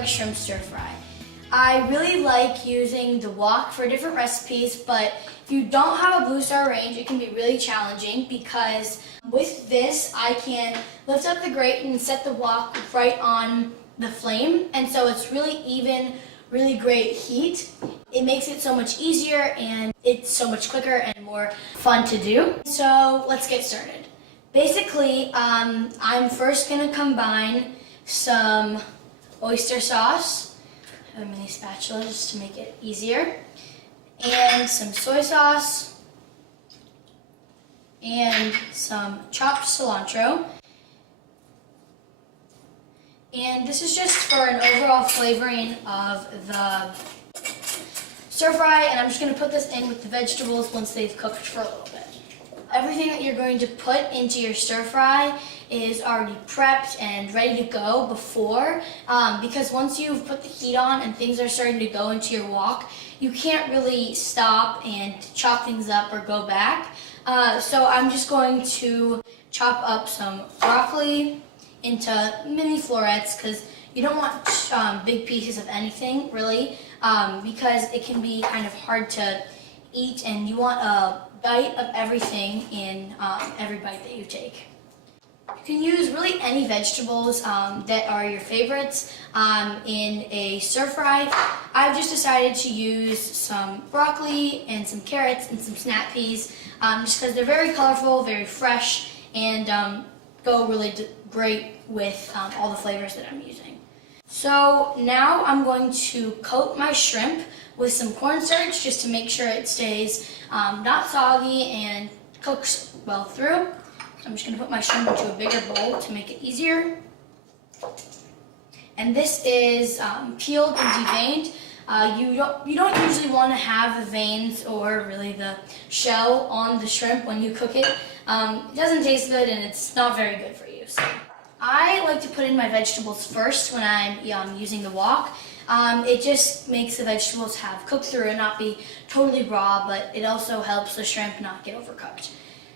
like shrimp stir fry. I really like using the wok for different recipes, but if you don't have a BlueStar range, it can be really challenging because with this, I can lift up the grate and set the wok right on the flame, and so it's really even, really great heat. It makes it so much easier and it's so much quicker and more fun to do. So let's get started. Basically, I'm first gonna combine some oyster sauce, I have a mini spatula just to make it easier, and some soy sauce, and some chopped cilantro. And this is just for an overall flavoring of the stir fry, and I'm just going to put this in with the vegetables once they've cooked for a little bit. Everything that you're going to put into your stir fry is already prepped and ready to go before, because once you've put the heat on and things are starting to go into your wok, you can't really stop and chop things up or go back. So I'm just going to chop up some broccoli into mini florets, because you don't want big pieces of anything really, because it can be kind of hard to eat, and you want a bite of everything in every bite that you take. You can use really any vegetables that are your favorites in a stir fry. I've just decided to use some broccoli and some carrots and some snap peas, just because they're very colorful, very fresh, and go really great with all the flavors that I'm using. So now I'm going to coat my shrimp with some cornstarch just to make sure it stays not soggy and cooks well through. So I'm just going to put my shrimp into a bigger bowl to make it easier. And this is peeled and deveined. You don't usually want to have the veins or really the shell on the shrimp when you cook it. It doesn't taste good and it's not very good for you. So I like to put in my vegetables first when I'm using the wok. It just makes the vegetables have cooked through and not be totally raw, but it also helps the shrimp not get overcooked.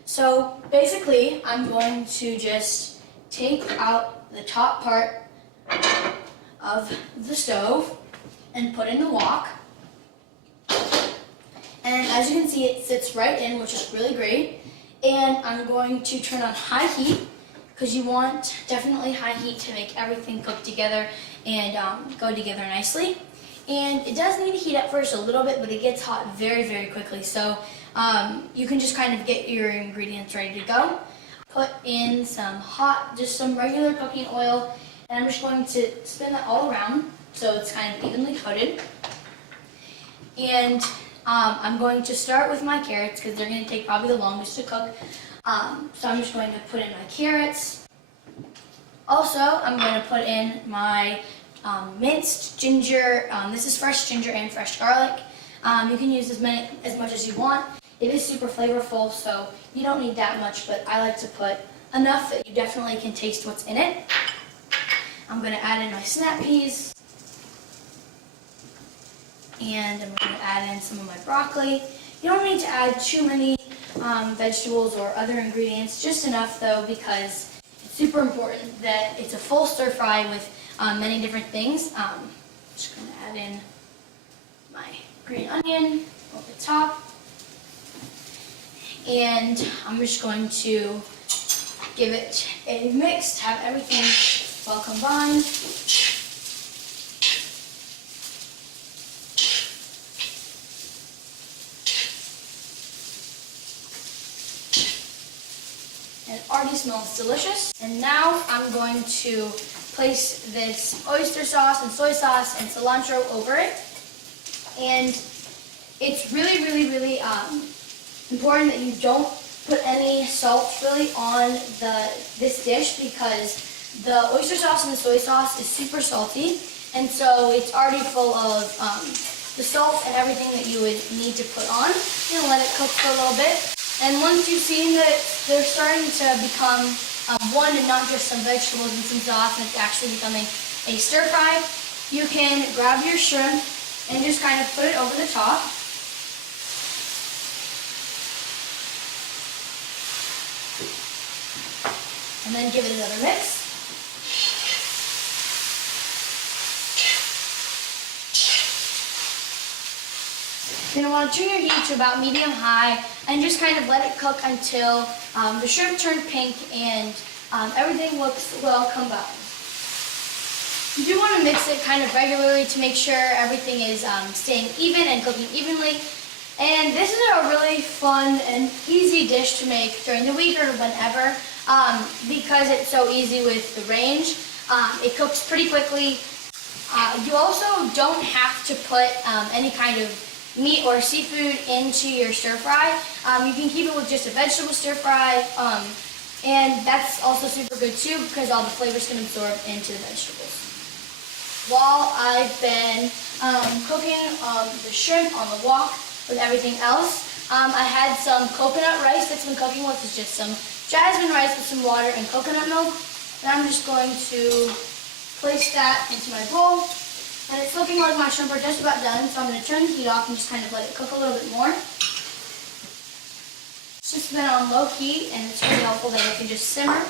So basically, I'm going to just take out the top part of the stove and put in the wok. And as you can see, it sits right in, which is really great. And I'm going to turn on high heat, because you want definitely high heat to make everything cook together and go together nicely. And it does need to heat up first a little bit, but it gets hot very, very quickly. So you can just kind of get your ingredients ready to go. Put in some just some regular cooking oil, and I'm just going to spin that all around so it's kind of evenly coated. And I'm going to start with my carrots because they're going to take probably the longest to cook. So I'm just going to put in my carrots. Also, I'm going to put in my minced ginger. This is fresh ginger and fresh garlic. You can use as much as you want. It is super flavorful, so you don't need that much, but I like to put enough that you definitely can taste what's in it. I'm going to add in my snap peas. And I'm going to add in some of my broccoli. You don't need to add too many vegetables or other ingredients, just enough though, because it's super important that it's a full stir fry with many different things. I'm just going to add in my green onion over the top. And I'm just going to give it a mix, have everything well combined. It already smells delicious. And now I'm going to place this oyster sauce and soy sauce and cilantro over it. And it's really, really, really important that you don't put any salt really on this dish, because the oyster sauce and the soy sauce is super salty, and so it's already full of the salt and everything that you would need to put on. You're gonna let it cook for a little bit, and once you've seen that they're starting to become one and not just some vegetables and some sauce, and it's actually becoming a stir fry, you can grab your shrimp and just kind of put it over the top. And then give it another mix. You're going to want to turn your heat to about medium-high and just kind of let it cook until the shrimp turn pink and everything looks well combined. You do want to mix it kind of regularly to make sure everything is staying even and cooking evenly. And this is a really fun and easy dish to make during the week or whenever because it's so easy with the range. It cooks pretty quickly. You also don't have to put any kind of meat or seafood into your stir fry. You can keep it with just a vegetable stir fry, and that's also super good too because all the flavors can absorb into the vegetables. While I've been cooking the shrimp on the wok with everything else, I had some coconut rice that's been cooking with. It's just some jasmine rice with some water and coconut milk. And I'm just going to place that into my bowl. And it's looking like my shrimp are just about done, so I'm going to turn the heat off and just kind of let it cook a little bit more. It's just been on low heat, and it's really helpful that it can just simmer.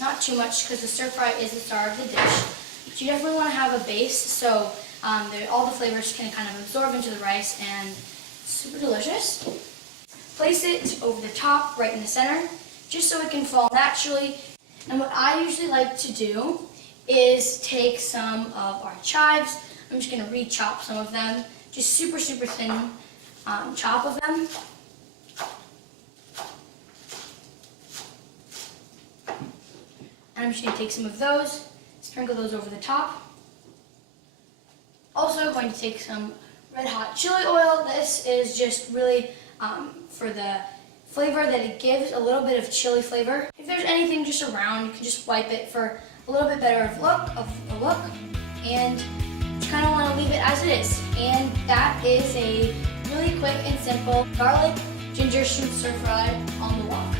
Not too much because the stir fry is the star of the dish. But you definitely want to have a base so all the flavors can kind of absorb into the rice, and it's super delicious. Place it over the top, right in the center, just so it can fall naturally. And what I usually like to do is take some of our chives. I'm just going to re-chop some of them, just super thin chop of them. And I'm just going to take some of those, sprinkle those over the top. Also going to take some red hot chili oil. This is just really for the flavor that it gives, a little bit of chili flavor. If there's anything just around, you can just wipe it for a little bit better of the look, and just kind of want to leave it as it is. And that is a really quick and simple garlic ginger shrimp stir fry on the wok.